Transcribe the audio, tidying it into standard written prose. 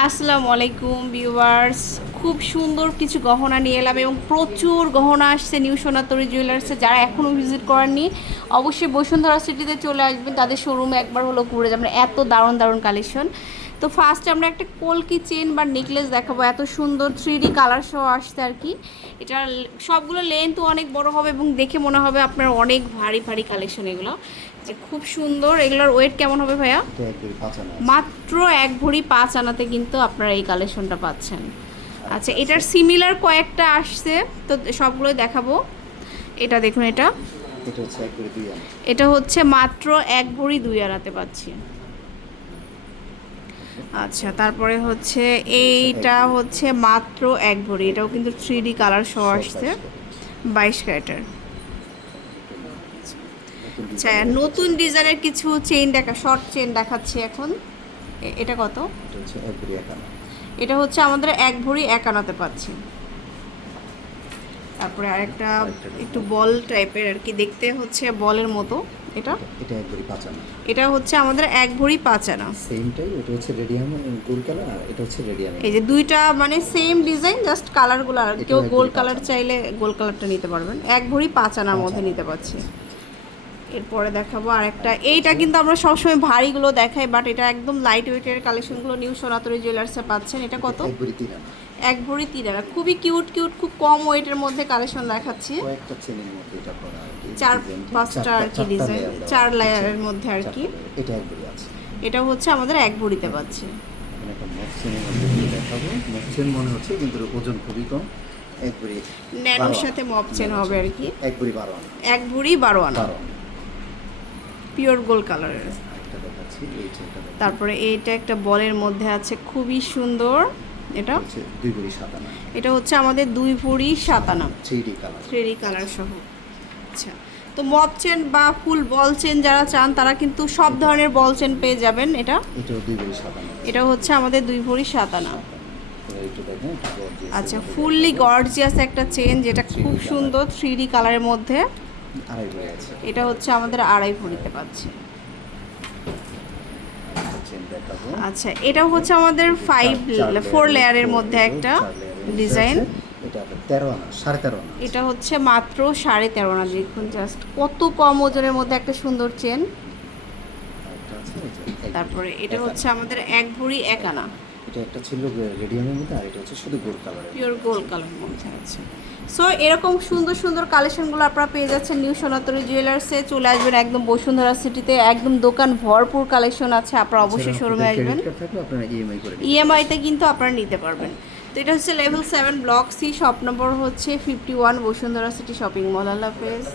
আসসালামু আলাইকুম ভিউয়ার্স, খুব সুন্দর কিছু গহনা নিয়ে এলাম এবং প্রচুর গহনা আসছে নিউ সোনাতরি জুয়েলার্সে। যারা এখনও ভিজিট করেননি অবশ্যই বসুন্ধরা সিটিতে চলে আসবেন, তাদের শোরুমে একবার হলো ঘুরে যাবেন, এত দারুণ দারুণ কালেকশন। তো ফার্স্টে আমরা একটা কলকি চেন বা নেকলেস দেখাবো, এত সুন্দর 3D কালার সহ আসছে আর কি। এটার সবগুলো লেন্থও অনেক বড় হবে এবং দেখে মনে হবে আপনার অনেক ভারী ভারী কালেকশন এগুলো, যে খুব সুন্দর। এগুলোর ওয়েট কেমন হবে ভাইয়া? মাত্র 1 ভরি 5 আনাতে কিন্তু আপনারা এই কালেকশনটা পাচ্ছেন। আচ্ছা, এটার সিমিলার কয়েকটা আসছে, তো সবগুলোই দেখাবো। এটা দেখুন, এটা হচ্ছে মাত্র 1 ভরি 2 আনাতে পাচ্ছি। আচ্ছা, তারপরে হচ্ছে এইটা হচ্ছে মাত্র 1 ভরি, এটাও কিন্তু 3D কালার সহ আসছে, 22 ক্যারেটের। আচ্ছা, নতুন ডিজাইনের কিছু চেইন শর্ট চেইন দেখাচ্ছি এখন। এটা কত? এটা হচ্ছে আমাদের 1 ভরি 1 আনাতে পাচ্ছি। তারপরে আরেকটা একটু বল টাইপের আর কি, দেখতে হচ্ছে বলের মতো। এটা 1 ভরি 5 আনা। এটা হচ্ছে আমাদের 1 ভরি 5 আনা। সেমটাই, এটা হচ্ছে রেডিয়াম গোল্ড কালার আর এটা হচ্ছে রেডিয়াম। এই যে দুইটা মানে সেম ডিজাইন, জাস্ট কালারগুলো আর কেউ গোল্ড কালার চাইলে গোল্ড কালারটা নিতে পারবেন। 1 ভরি 5 আনার মধ্যে নিতে পারছি। এরপরে দেখাবো আরেকটা। এইটা কিন্তু আমরা সবসময় ভারীগুলো দেখাই, বাট এটা একদম লাইট ওয়েটের কালেকশনগুলো নিউ সোনাতরি জুয়েলার্সে পাচ্ছেন। এটা কত? 1 ভরি 3 আনা। 1 ভরি 3 আনা, খুবই কিউট কিউট, খুব কম ওয়েটের মধ্যে কালেকশন দেখাচ্ছি। কয়েকটা চেনের মধ্যে এটা করা আর কি, 4-5টা আর কি ডিজাইন, 4 লেয়ারের মধ্যে আর কি। এটা 1 ভরি আছে। এটা হচ্ছে আমাদের 1 ভরিতে পাচ্ছি। এখানে একটা মক চেনের মধ্যে দেখাবো। মক চেন মনে হচ্ছে কিন্তু ওজন খুবই কম। 1 ভরি ন্যানোর সাথে মপ চেন হবে আর কি। 1 ভরি 12 আনা। 1 ভরি 12 আনা, পিওর গোল্ড কালারের। একটা দেখাচ্ছি, এই চেনটা দেখাচ্ছি। তারপরে এইটা একটা বলের মধ্যে আছে, খুবই সুন্দর। এটা হচ্ছে 2 ভরি 7 আনা। এটা হচ্ছে আমাদের 2 ভরি 7 আনা, 3D কালার, 3D কালার সহ। আচ্ছা, তো মপ চেন বা ফুল বল চেন যারা চান তারা কিন্তু সব ধরনের বল চেন পেয়ে যাবেন। এটা এটাও 2 ভরি 7 আনা। এটা হচ্ছে আমাদের 2 ভরি 7 আনা। একটু দেখেন, এটা gorgeous। আচ্ছা, ফুললি গর্জিয়াস একটা চেন, যেটা খুব সুন্দর 3D কালারের মধ্যে। 2.5 ভরি আছে। এটা হচ্ছে আমাদের 2.5 ভরিতে পাচ্ছি। চেন দেখাবো। আচ্ছা, এটা হচ্ছে আমাদের 4 লেয়ারের মধ্যে একটা ডিজাইন। এটা 13 আনা, 13.5 আনা। এটা হচ্ছে মাত্র 13.5 আনা। দেখুন জাস্ট কত কম ওজনের মধ্যে একটা সুন্দর চেন। তারপরে এটা হচ্ছে আমাদের 1 ভরি 1 আনা। এটা একটা ছিল রেডিয়ামের মধ্যে আর এটা হচ্ছে শুধু গোল্ড কালারের, পিওর গোল্ড কালারের মধ্যে আছে। সো এরকম সুন্দর সুন্দর কালেকশনগুলো আপনারা পেয়ে যাচ্ছেন নিউ সোনাতরি জুয়েলার্সে। চলে আসবেন একদম বসুন্ধরা সিটিতে, একদম দোকান ভরপুর কালেকশন আছে। আপনারা অবশ্যই শোরুমে আসবেন, ইএমআইতে কিন্তু আপনারা নিতে পারবেন। তো এটা হচ্ছে level 7 block C, shop number হচ্ছে 51, বসুন্ধরা সিটি শপিং মল। আল্লাহ হাফেজ।